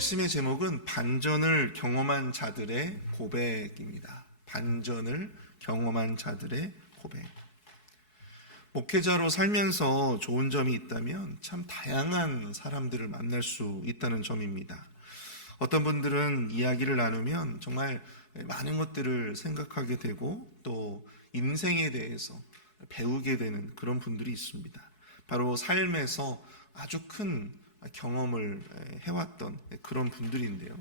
말씀의 제목은 반전을 경험한 자들의 고백입니다. 반전을 경험한 자들의 고백. 목회자로 살면서 좋은 점이 있다면 참 다양한 사람들을 만날 수 있다는 점입니다. 어떤 분들은 이야기를 나누면 정말 많은 것들을 생각하게 되고 또 인생에 대해서 배우게 되는 그런 분들이 있습니다. 바로 삶에서 아주 큰 경험을 해왔던 그런 분들인데요.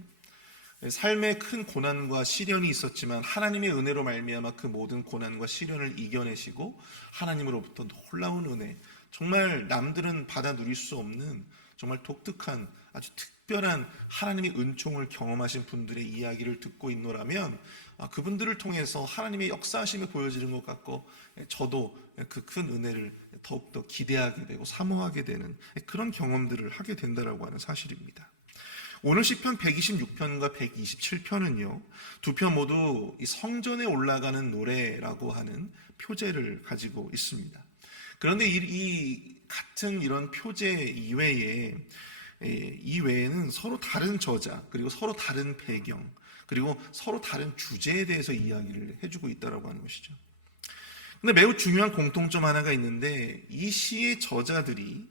삶에 큰 고난과 시련이 있었지만 하나님의 은혜로 말미암아 그 모든 고난과 시련을 이겨내시고 하나님으로부터 놀라운 은혜, 정말 남들은 받아 누릴 수 없는 정말 독특한 아주 특별한 하나님의 은총을 경험하신 분들의 이야기를 듣고 있노라면 그분들을 통해서 하나님의 역사하심이 보여지는 것 같고 저도 그 큰 은혜를 더욱더 기대하게 되고 사모하게 되는 그런 경험들을 하게 된다라고 하는 사실입니다. 오늘 시편 126편과 127편은요, 두 편 모두 이 성전에 올라가는 노래라고 하는 표제를 가지고 있습니다. 그런데 이 같은 이런 표제 이외에는 서로 다른 저자, 그리고 서로 다른 배경, 그리고 서로 다른 주제에 대해서 이야기를 해주고 있다고 하는 것이죠. 근데 매우 중요한 공통점 하나가 있는데 이 시의 저자들이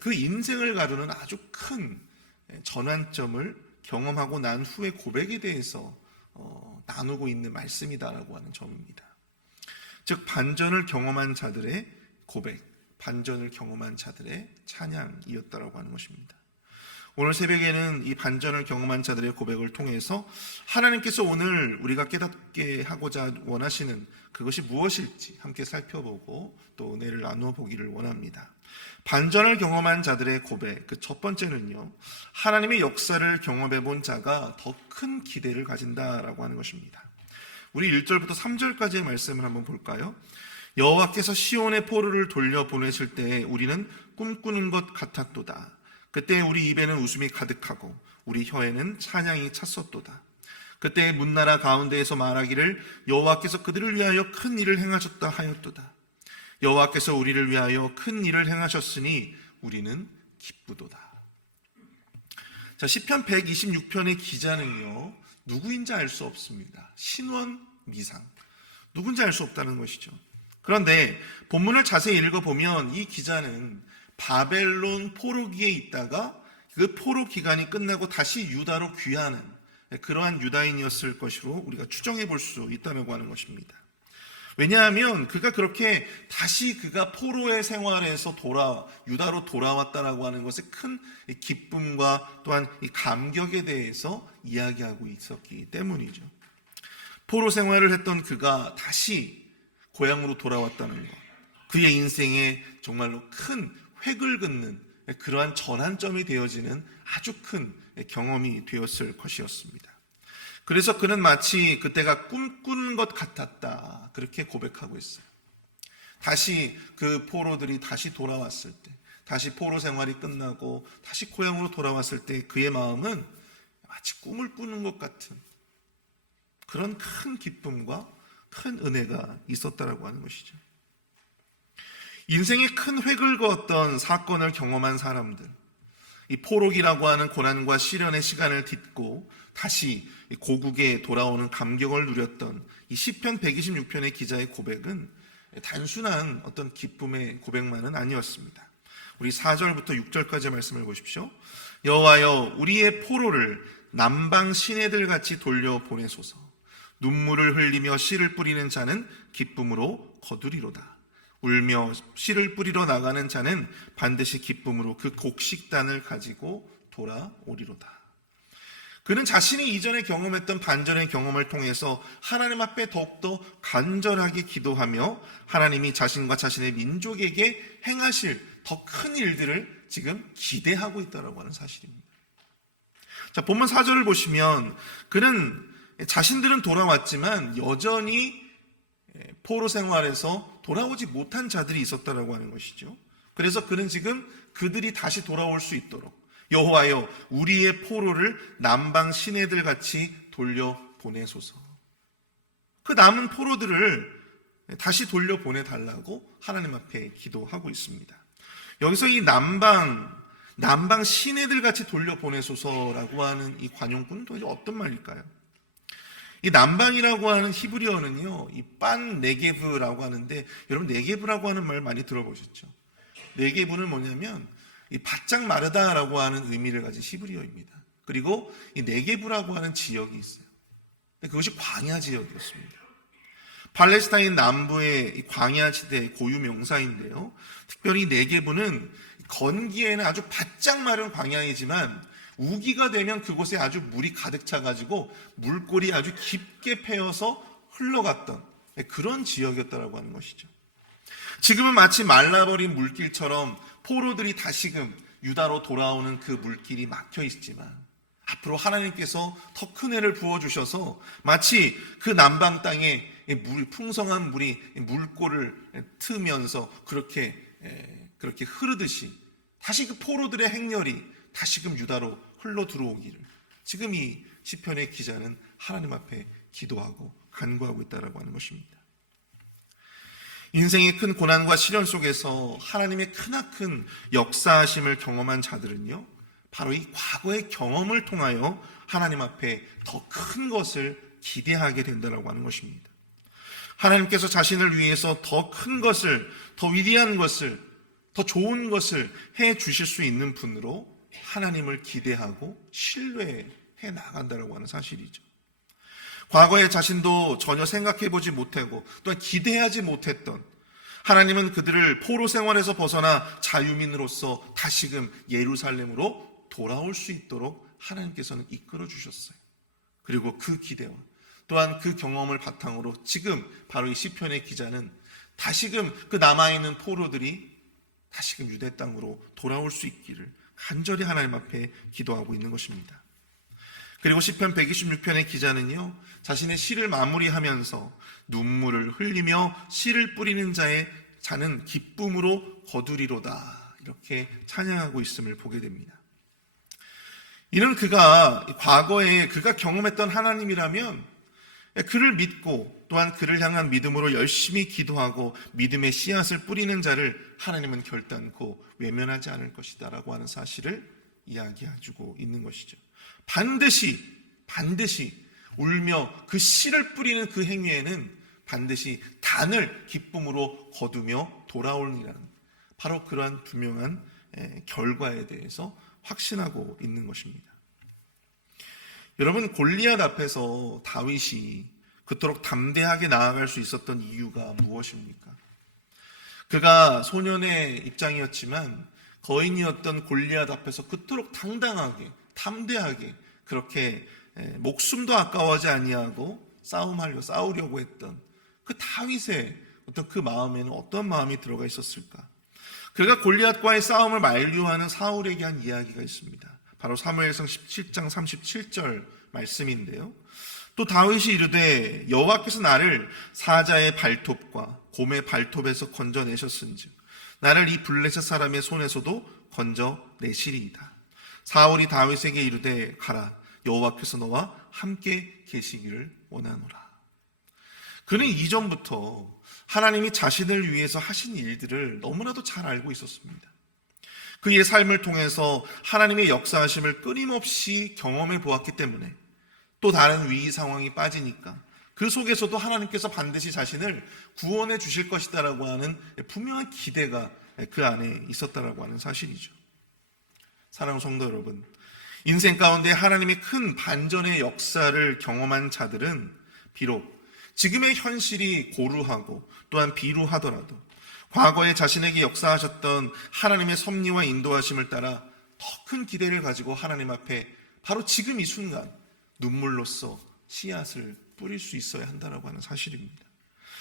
그 인생을 가르는 아주 큰 전환점을 경험하고 난 후의 고백에 대해서 나누고 있는 말씀이다라고 하는 점입니다. 즉 반전을 경험한 자들의 고백, 반전을 경험한 자들의 찬양이었다라고 하는 것입니다. 오늘 새벽에는 이 반전을 경험한 자들의 고백을 통해서 하나님께서 오늘 우리가 깨닫게 하고자 원하시는 그것이 무엇일지 함께 살펴보고 또 은혜를 나누어 보기를 원합니다. 반전을 경험한 자들의 고백, 그 첫 번째는요, 하나님의 역사를 경험해 본 자가 더 큰 기대를 가진다라고 하는 것입니다. 우리 1절부터 3절까지의 말씀을 한번 볼까요? 여호와께서 시온의 포로를 돌려보내실 때에 우리는 꿈꾸는 것 같았도다. 그때 우리 입에는 웃음이 가득하고 우리 혀에는 찬양이 찼었도다. 그때 문나라 가운데에서 말하기를 여호와께서 그들을 위하여 큰 일을 행하셨다 하였도다. 여호와께서 우리를 위하여 큰 일을 행하셨으니 우리는 기쁘도다. 자, 시편 126편의 기자는요, 누구인지 알 수 없습니다. 신원 미상, 누군지 알 수 없다는 것이죠. 그런데 본문을 자세히 읽어보면 이 기자는 바벨론 포로기에 있다가 그 포로 기간이 끝나고 다시 유다로 귀환한 그러한 유다인이었을 것으로 우리가 추정해 볼 수 있다고 하는 것입니다. 왜냐하면 그가 그렇게 다시 그가 포로의 생활에서 유다로 돌아왔다라고 하는 것의 큰 기쁨과 또한 이 감격에 대해서 이야기하고 있었기 때문이죠. 포로 생활을 했던 그가 다시 고향으로 돌아왔다는 것, 그의 인생에 정말로 큰 획을 긋는 그러한 전환점이 되어지는 아주 큰 경험이 되었을 것이었습니다. 그래서 그는 마치 그때가 꿈꾸는 것 같았다, 그렇게 고백하고 있어요. 다시 그 포로들이 다시 돌아왔을 때, 다시 포로 생활이 끝나고 다시 고향으로 돌아왔을 때 그의 마음은 마치 꿈을 꾸는 것 같은 그런 큰 기쁨과 큰 은혜가 있었다라고 하는 것이죠. 인생에 큰 획을 그었던 사건을 경험한 사람들, 이 포로기라고 하는 고난과 시련의 시간을 딛고 다시 고국에 돌아오는 감격을 누렸던 이 시편 126편의 기자의 고백은 단순한 어떤 기쁨의 고백만은 아니었습니다. 우리 4절부터 6절까지 말씀을 보십시오. 여호와여, 우리의 포로를 남방 시내들 같이 돌려보내소서. 눈물을 흘리며 씨를 뿌리는 자는 기쁨으로 거두리로다. 울며 씨를 뿌리러 나가는 자는 반드시 기쁨으로 그 곡식단을 가지고 돌아오리로다. 그는 자신이 이전에 경험했던 반전의 경험을 통해서 하나님 앞에 더욱더 간절하게 기도하며 하나님이 자신과 자신의 민족에게 행하실 더 큰 일들을 지금 기대하고 있다고 하는 사실입니다. 자, 본문 4절을 보시면 그는 자신들은 돌아왔지만 여전히 포로 생활에서 돌아오지 못한 자들이 있었다라고 하는 것이죠. 그래서 그는 지금 그들이 다시 돌아올 수 있도록 여호와여, 우리의 포로를 남방 시내들 같이 돌려보내소서. 그 남은 포로들을 다시 돌려보내달라고 하나님 앞에 기도하고 있습니다. 여기서 이 남방, 남방 시내들 같이 돌려보내소서라고 하는 이 관용구는 도대체 어떤 말일까요? 이 남방이라고 하는 히브리어는요, 이 빤 네게브라고 하는데, 여러분 네게브라고 하는 말 많이 들어보셨죠? 네게브는 뭐냐면 이 바짝 마르다라고 하는 의미를 가진 히브리어입니다. 그리고 이 네게브라고 하는 지역이 있어요. 그것이 광야 지역이었습니다. 팔레스타인 남부의 이 광야 지대의 고유 명사인데요. 특별히 네게브는 건기에는 아주 바짝 마른 광야이지만 우기가 되면 그곳에 아주 물이 가득 차가지고 물골이 아주 깊게 패여서 흘러갔던 그런 지역이었다라고 하는 것이죠. 지금은 마치 말라버린 물길처럼 포로들이 다시금 유다로 돌아오는 그 물길이 막혀 있지만 앞으로 하나님께서 더 큰 해를 부어주셔서 마치 그 남방 땅에 풍성한 물이 물골을 트면서 그렇게 흐르듯이 다시 그 포로들의 행렬이 다시금 유다로 흘러 들어오기를 지금 이 시편의 기자는 하나님 앞에 기도하고 간구하고 있다라고 하는 것입니다. 인생의 큰 고난과 시련 속에서 하나님의 크나큰 역사하심을 경험한 자들은요, 바로 이 과거의 경험을 통하여 하나님 앞에 더 큰 것을 기대하게 된다라고 하는 것입니다. 하나님께서 자신을 위해서 더 큰 것을, 더 위대한 것을, 더 좋은 것을 해 주실 수 있는 분으로 하나님을 기대하고 신뢰해 나간다라고 하는 사실이죠. 과거에 자신도 전혀 생각해보지 못하고 또한 기대하지 못했던 하나님은 그들을 포로 생활에서 벗어나 자유민으로서 다시금 예루살렘으로 돌아올 수 있도록 하나님께서는 이끌어 주셨어요. 그리고 그 기대와 또한 그 경험을 바탕으로 지금 바로 이 시편의 기자는 다시금 그 남아있는 포로들이 다시금 유대 땅으로 돌아올 수 있기를 간절히 하나님 앞에 기도하고 있는 것입니다. 그리고 시편 126편의 기자는요, 자신의 시를 마무리하면서 눈물을 흘리며 씨를 뿌리는 자는 기쁨으로 거두리로다, 이렇게 찬양하고 있음을 보게 됩니다. 이는 그가 과거에 그가 경험했던 하나님이라면 그를 믿고 또한 그를 향한 믿음으로 열심히 기도하고 믿음의 씨앗을 뿌리는 자를 하나님은 결단코 외면하지 않을 것이다 라고 하는 사실을 이야기해주고 있는 것이죠. 반드시 울며 그 씨를 뿌리는 그 행위에는 반드시 단을 기쁨으로 거두며 돌아오니라는 바로 그러한 분명한 결과에 대해서 확신하고 있는 것입니다. 여러분, 골리앗 앞에서 다윗이 그토록 담대하게 나아갈 수 있었던 이유가 무엇입니까? 그가 소년의 입장이었지만 거인이었던 골리앗 앞에서 그토록 당당하게 담대하게 그렇게 목숨도 아까워하지 아니하고 싸우려고 했던 그 다윗의 어떤 그 마음에는 어떤 마음이 들어가 있었을까? 그가 골리앗과의 싸움을 만류하는 사울에게 한 이야기가 있습니다. 바로 사무엘상 17장 37절 말씀인데요. 또 다윗이 이르되 여호와께서 나를 사자의 발톱과 곰의 발톱에서 건져내셨은즉 나를 이 블레셋 사람의 손에서도 건져내시리이다. 사울이 다윗에게 이르되 가라, 여호와께서 너와 함께 계시기를 원하노라. 그는 이전부터 하나님이 자신을 위해서 하신 일들을 너무나도 잘 알고 있었습니다. 그의 삶을 통해서 하나님의 역사하심을 끊임없이 경험해 보았기 때문에 또 다른 위기 상황이 빠지니까 그 속에서도 하나님께서 반드시 자신을 구원해 주실 것이다라고 하는 분명한 기대가 그 안에 있었다라고 하는 사실이죠. 사랑하는 성도 여러분, 인생 가운데 하나님의 큰 반전의 역사를 경험한 자들은 비록 지금의 현실이 고루하고 또한 비루하더라도 과거에 자신에게 역사하셨던 하나님의 섭리와 인도하심을 따라 더 큰 기대를 가지고 하나님 앞에 바로 지금 이 순간 눈물로써 씨앗을 뿌릴 수 있어야 한다라고 하는 사실입니다.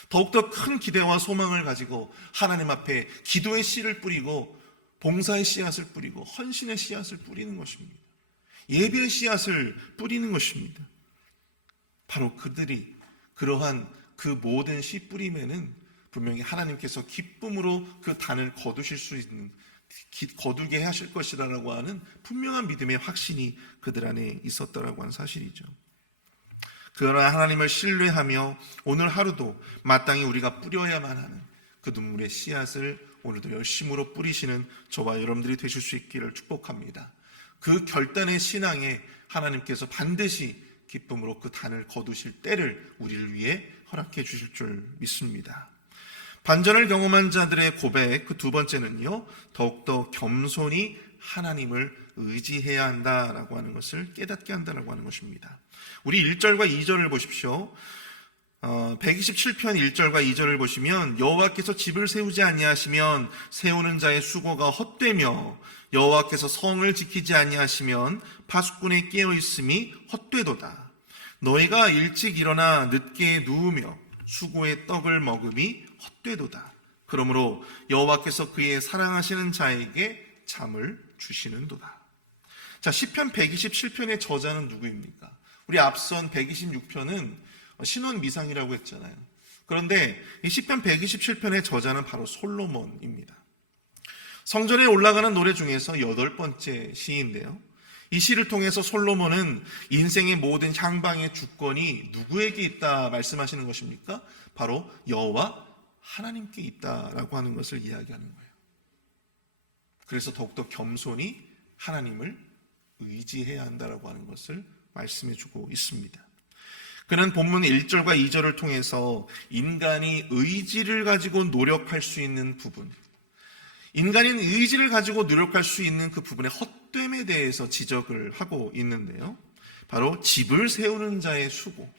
더욱더 큰 기대와 소망을 가지고 하나님 앞에 기도의 씨를 뿌리고 봉사의 씨앗을 뿌리고 헌신의 씨앗을 뿌리는 것입니다. 예배의 씨앗을 뿌리는 것입니다. 바로 그들이 그러한 그 모든 씨 뿌림에는 분명히 하나님께서 기쁨으로 그 단을 거두실 수 있는, 거두게 하실 것이라고 하는 분명한 믿음의 확신이 그들 안에 있었다라고 하는 사실이죠. 그러나 하나님을 신뢰하며 오늘 하루도 마땅히 우리가 뿌려야만 하는 그 눈물의 씨앗을 오늘도 열심으로 뿌리시는 저와 여러분들이 되실 수 있기를 축복합니다. 그 결단의 신앙에 하나님께서 반드시 기쁨으로 그 단을 거두실 때를 우리를 위해 허락해 주실 줄 믿습니다. 반전을 경험한 자들의 고백, 그 두 번째는요, 더욱더 겸손히 하나님을 의지해야 한다라고 하는 것을 깨닫게 한다라고 하는 것입니다. 우리 1절과 2절을 보십시오. 127편 1절과 2절을 보시면 여호와께서 집을 세우지 아니하시면 세우는 자의 수고가 헛되며 여호와께서 성을 지키지 아니하시면 파수꾼의 깨어있음이 헛되도다. 너희가 일찍 일어나 늦게 누우며 수고의 떡을 먹음이 헛되도다. 그러므로 여호와께서 그의 사랑하시는 자에게 잠을 주시는도다. 자, 시편 127편의 저자는 누구입니까? 우리 앞선 126편은 신원미상이라고 했잖아요. 그런데 이 시편 127편의 저자는 바로 솔로몬입니다. 성전에 올라가는 노래 중에서 8번째 시인데요. 이 시를 통해서 솔로몬은 인생의 모든 향방의 주권이 누구에게 있다 말씀하시는 것입니까? 바로 여호와 하나님께 있다라고 하는 것을 이야기하는 거예요. 그래서 더욱더 겸손히 하나님을 의지해야 한다라고 하는 것을 말씀해주고 있습니다. 그는 본문 1절과 2절을 통해서 인간이 의지를 가지고 노력할 수 있는 부분, 인간이 의지를 가지고 노력할 수 있는 그 부분의 헛됨에 대해서 지적을 하고 있는데요. 바로 집을 세우는 자의 수고,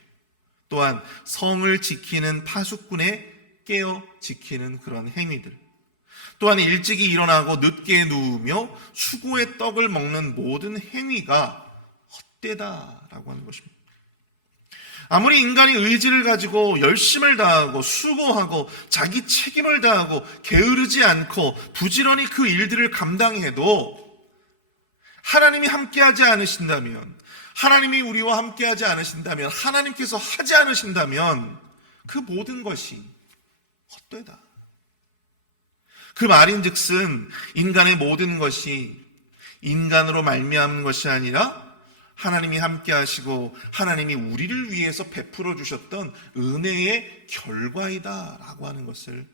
또한 성을 지키는 파수꾼의 깨어 지키는 그런 행위들, 또한 일찍이 일어나고 늦게 누우며 수고의 떡을 먹는 모든 행위가 헛되다라고 하는 것입니다. 아무리 인간이 의지를 가지고 열심을 다하고 수고하고 자기 책임을 다하고 게으르지 않고 부지런히 그 일들을 감당해도 하나님이 함께하지 않으신다면, 하나님이 우리와 함께하지 않으신다면, 하나님께서 하지 않으신다면 그 모든 것이 헛되다. 그 말인즉슨 인간의 모든 것이 인간으로 말미암는 것이 아니라 하나님이 함께 하시고 하나님이 우리를 위해서 베풀어 주셨던 은혜의 결과이다라고 하는 것을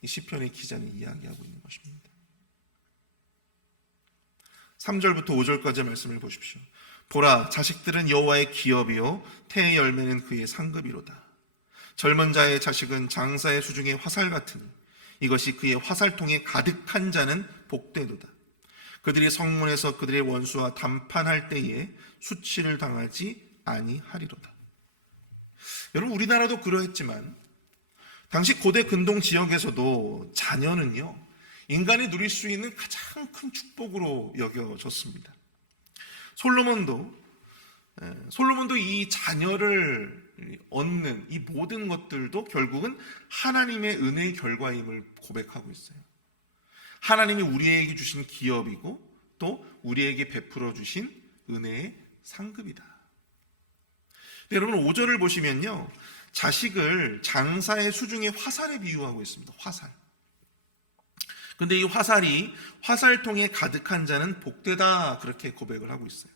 이 시편의 기자는 이야기하고 있는 것입니다. 3절부터 5절까지의 말씀을 보십시오. 보라, 자식들은 여호와의 기업이요 태의 열매는 그의 상급이로다. 젊은 자의 자식은 장사의 수중의 화살 같으니 이것이 그의 화살통에 가득한 자는 복되도다. 그들이 성문에서 그들의 원수와 담판할 때에 수치를 당하지 아니하리로다. 여러분, 우리나라도 그러했지만 당시 고대 근동 지역에서도 자녀는요, 인간이 누릴 수 있는 가장 큰 축복으로 여겨졌습니다. 솔로몬도 이 자녀를 얻는 이 모든 것들도 결국은 하나님의 은혜의 결과임을 고백하고 있어요. 하나님이 우리에게 주신 기업이고 또 우리에게 베풀어 주신 은혜의 상급이다. 여러분, 5절을 보시면요, 자식을 장사의 수중에 화살에 비유하고 있습니다. 화살. 근데 이 화살이 화살통에 가득한 자는 복되다, 그렇게 고백을 하고 있어요.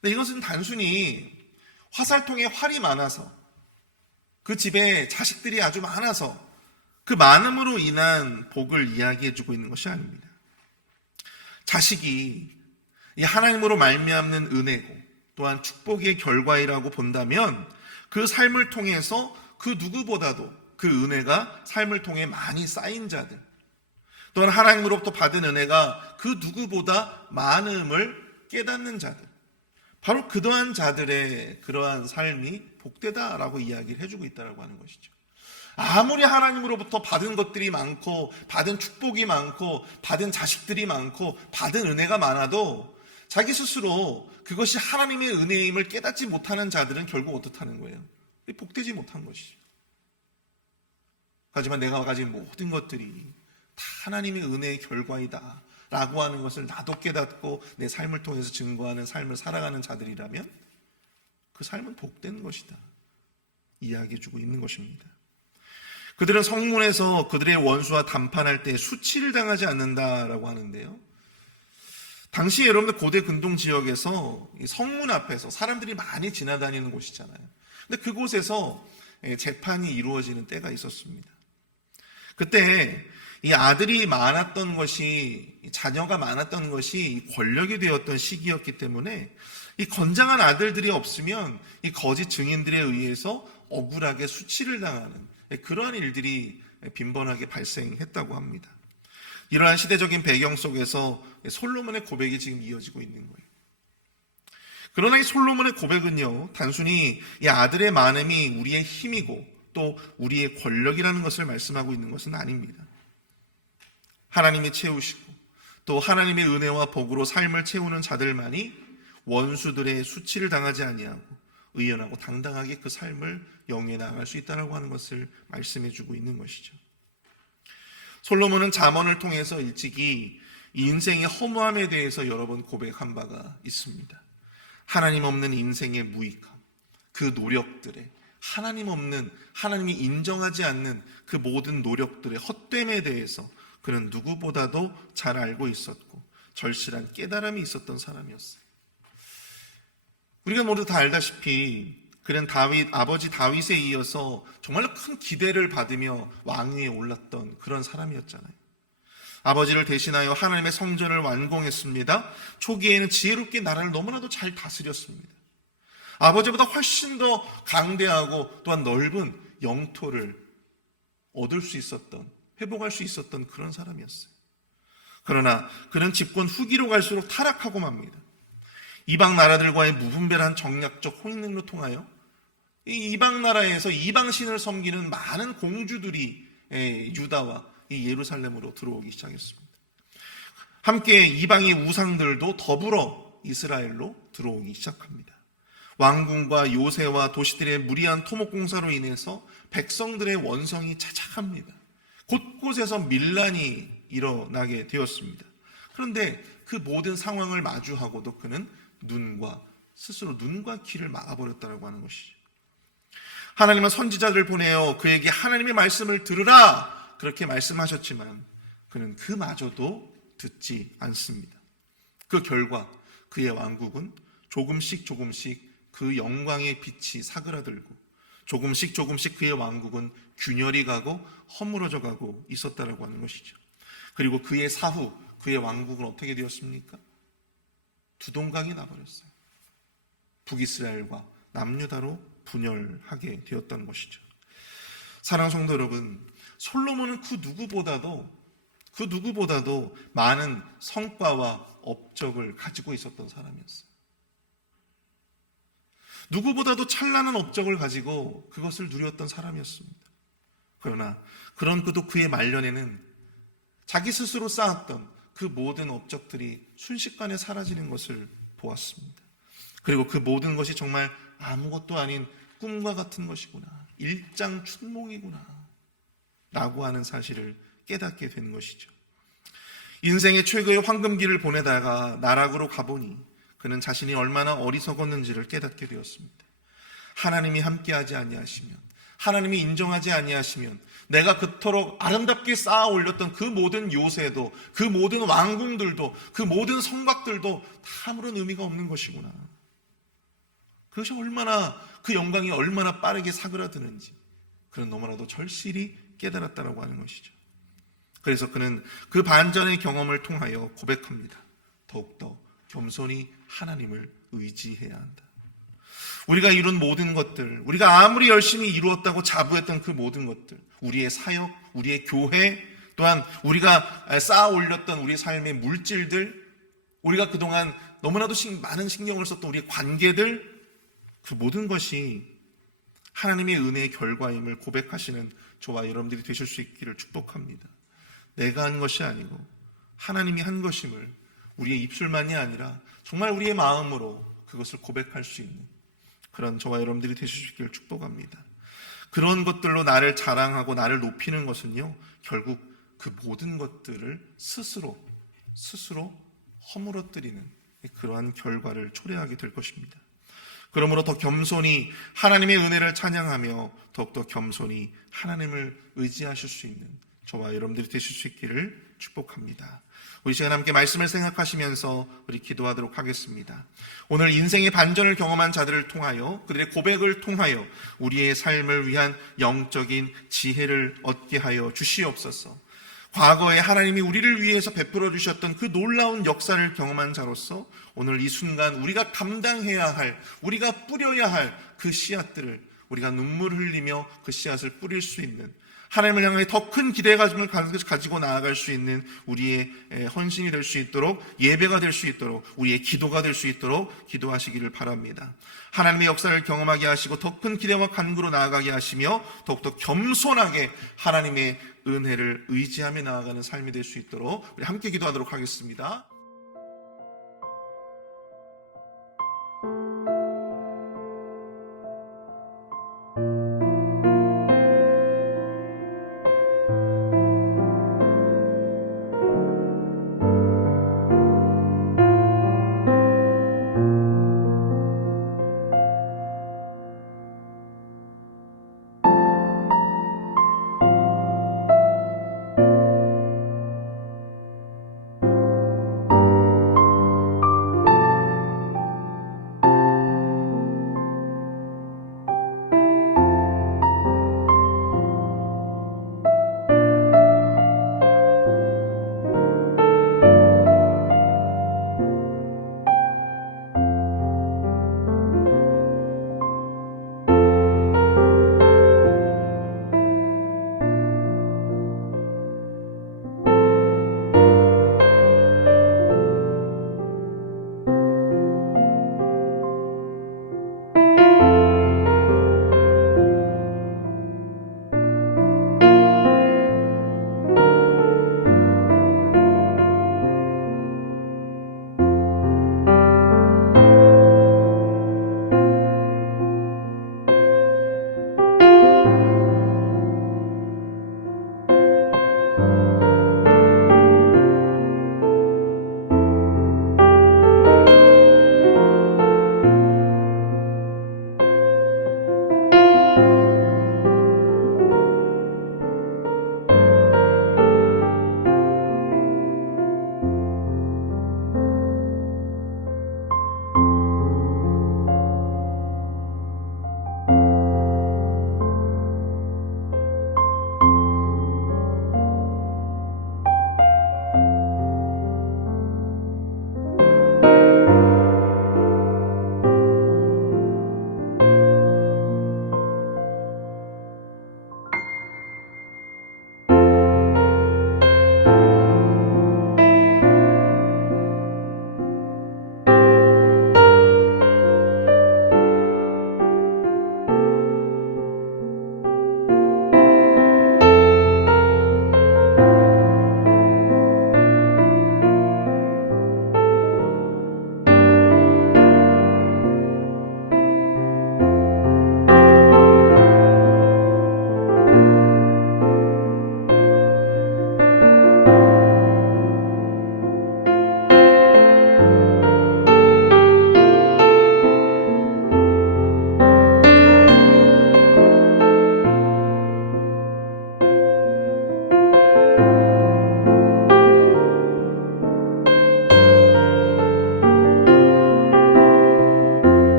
근데 이것은 단순히 화살통에 활이 많아서, 그 집에 자식들이 아주 많아서 그 많음으로 인한 복을 이야기해주고 있는 것이 아닙니다. 자식이 이 하나님으로 말미암는 은혜고 또한 축복의 결과이라고 본다면 그 삶을 통해서 그 누구보다도 그 은혜가 삶을 통해 많이 쌓인 자들, 또한 하나님으로부터 받은 은혜가 그 누구보다 많음을 깨닫는 자들, 바로 그러한 자들의 그러한 삶이 복되다라고 이야기를 해주고 있다고 하는 것이죠. 아무리 하나님으로부터 받은 것들이 많고 받은 축복이 많고 받은 자식들이 많고 받은 은혜가 많아도 자기 스스로 그것이 하나님의 은혜임을 깨닫지 못하는 자들은 결국 어떻다는 거예요? 복되지 못한 것이죠. 하지만 내가 가진 모든 것들이 다 하나님의 은혜의 결과이다 라고 하는 것을 나도 깨닫고 내 삶을 통해서 증거하는 삶을 살아가는 자들이라면 그 삶은 복된 것이다 이야기해주고 있는 것입니다. 그들은 성문에서 그들의 원수와 담판할 때 수치를 당하지 않는다라고 하는데요, 당시 여러분들 고대 근동 지역에서 성문 앞에서 사람들이 많이 지나다니는 곳이잖아요. 근데 그곳에서 재판이 이루어지는 때가 있었습니다. 그때 이 아들이 많았던 것이, 자녀가 많았던 것이 권력이 되었던 시기였기 때문에 이 건장한 아들들이 없으면 이 거짓 증인들에 의해서 억울하게 수치를 당하는 그러한 일들이 빈번하게 발생했다고 합니다. 이러한 시대적인 배경 속에서 솔로몬의 고백이 지금 이어지고 있는 거예요. 그러나 이 솔로몬의 고백은요, 단순히 이 아들의 많음이 우리의 힘이고 또 우리의 권력이라는 것을 말씀하고 있는 것은 아닙니다. 하나님이 채우시고 또 하나님의 은혜와 복으로 삶을 채우는 자들만이 원수들의 수치를 당하지 아니하고 의연하고 당당하게 그 삶을 영위해 나갈 수 있다고 하는 것을 말씀해 주고 있는 것이죠. 솔로몬은 잠언을 통해서 일찍이 인생의 허무함에 대해서 여러 번 고백한 바가 있습니다. 하나님 없는 인생의 무익함, 그 노력들에 하나님 없는, 하나님이 인정하지 않는 그 모든 노력들의 헛됨에 대해서 그는 누구보다도 잘 알고 있었고 절실한 깨달음이 있었던 사람이었어요. 우리가 모두 다 알다시피 그는 아버지 다윗에 이어서 정말로 큰 기대를 받으며 왕위에 올랐던 그런 사람이었잖아요. 아버지를 대신하여 하나님의 성전을 완공했습니다. 초기에는 지혜롭게 나라를 너무나도 잘 다스렸습니다. 아버지보다 훨씬 더 강대하고 또한 넓은 영토를 얻을 수 있었던, 회복할 수 있었던 그런 사람이었어요. 그러나 그는 집권 후기로 갈수록 타락하고 맙니다. 이방 나라들과의 무분별한 정략적 혼인으로 통하여 이 이방 나라에서 이방신을 섬기는 많은 공주들이 유다와 이 예루살렘으로 들어오기 시작했습니다. 함께 이방의 우상들도 더불어 이스라엘로 들어오기 시작합니다. 왕궁과 요새와 도시들의 무리한 토목공사로 인해서 백성들의 원성이 자작합니다. 곳곳에서 밀란이 일어나게 되었습니다. 그런데 그 모든 상황을 마주하고도 그는 스스로 눈과 귀를 막아버렸다고 하는 것이죠. 하나님은 선지자들을 보내어 그에게 하나님의 말씀을 들으라 그렇게 말씀하셨지만 그는 그마저도 듣지 않습니다. 그 결과 그의 왕국은 조금씩 그 영광의 빛이 사그라들고 조금씩 그의 왕국은 균열이 가고 허물어져 가고 있었다라고 하는 것이죠. 그리고 그의 사후 그의 왕국은 어떻게 되었습니까? 두동강이 나버렸어요. 북이스라엘과 남유다로 분열하게 되었던 것이죠. 사랑하는 성도 여러분, 솔로몬은 그 누구보다도 많은 성과와 업적을 가지고 있었던 사람이었어요. 누구보다도 찬란한 업적을 가지고 그것을 누렸던 사람이었습니다. 그러나 그런 그의 말년에는 자기 스스로 쌓았던 그 모든 업적들이 순식간에 사라지는 것을 보았습니다. 그리고 그 모든 것이 정말 아무것도 아닌 꿈과 같은 것이구나, 일장춘몽이구나 라고 하는 사실을 깨닫게 된 것이죠. 인생의 최고의 황금기를 보내다가 나락으로 가보니 그는 자신이 얼마나 어리석었는지를 깨닫게 되었습니다. 하나님이 함께하지 아니하시면, 하나님이 인정하지 아니하시면 내가 그토록 아름답게 쌓아 올렸던 그 모든 요새도, 그 모든 왕궁들도, 그 모든 성곽들도 다 아무런 의미가 없는 것이구나. 그것이 그 영광이 얼마나 빠르게 사그라드는지 그는 너무나도 절실히 깨달았다라고 하는 것이죠. 그래서 그는 그 반전의 경험을 통하여 고백합니다. 더욱더 겸손히 하나님을 의지해야 한다. 우리가 이룬 모든 것들, 우리가 아무리 열심히 이루었다고 자부했던 그 모든 것들, 우리의 사역, 우리의 교회, 또한 우리가 쌓아 올렸던 우리 삶의 물질들, 우리가 그동안 너무나도 많은 신경을 썼던 우리의 관계들, 그 모든 것이 하나님의 은혜의 결과임을 고백하시는 저와 여러분들이 되실 수 있기를 축복합니다. 내가 한 것이 아니고 하나님이 한 것임을 우리의 입술만이 아니라 정말 우리의 마음으로 그것을 고백할 수 있는 그런 저와 여러분들이 되실 수 있기를 축복합니다. 그런 것들로 나를 자랑하고 나를 높이는 것은요, 결국 그 모든 것들을 스스로 허물어뜨리는 그러한 결과를 초래하게 될 것입니다. 그러므로 더 겸손히 하나님의 은혜를 찬양하며 더욱더 겸손히 하나님을 의지하실 수 있는 저와 여러분들이 되실 수 있기를 축복합니다. 우리 시간 함께 말씀을 생각하시면서 우리 기도하도록 하겠습니다. 오늘 인생의 반전을 경험한 자들을 통하여, 그들의 고백을 통하여 우리의 삶을 위한 영적인 지혜를 얻게 하여 주시옵소서. 과거에 하나님이 우리를 위해서 베풀어 주셨던 그 놀라운 역사를 경험한 자로서 오늘 이 순간 우리가 감당해야 할, 우리가 뿌려야 할 그 씨앗들을 우리가 눈물 흘리며 그 씨앗을 뿌릴 수 있는, 하나님을 향해 더 큰 기대감을 가지고 나아갈 수 있는 우리의 헌신이 될 수 있도록, 예배가 될 수 있도록, 우리의 기도가 될 수 있도록 기도하시기를 바랍니다. 하나님의 역사를 경험하게 하시고 더 큰 기대와 간구로 나아가게 하시며 더욱더 겸손하게 하나님의 은혜를 의지하며 나아가는 삶이 될 수 있도록 우리 함께 기도하도록 하겠습니다.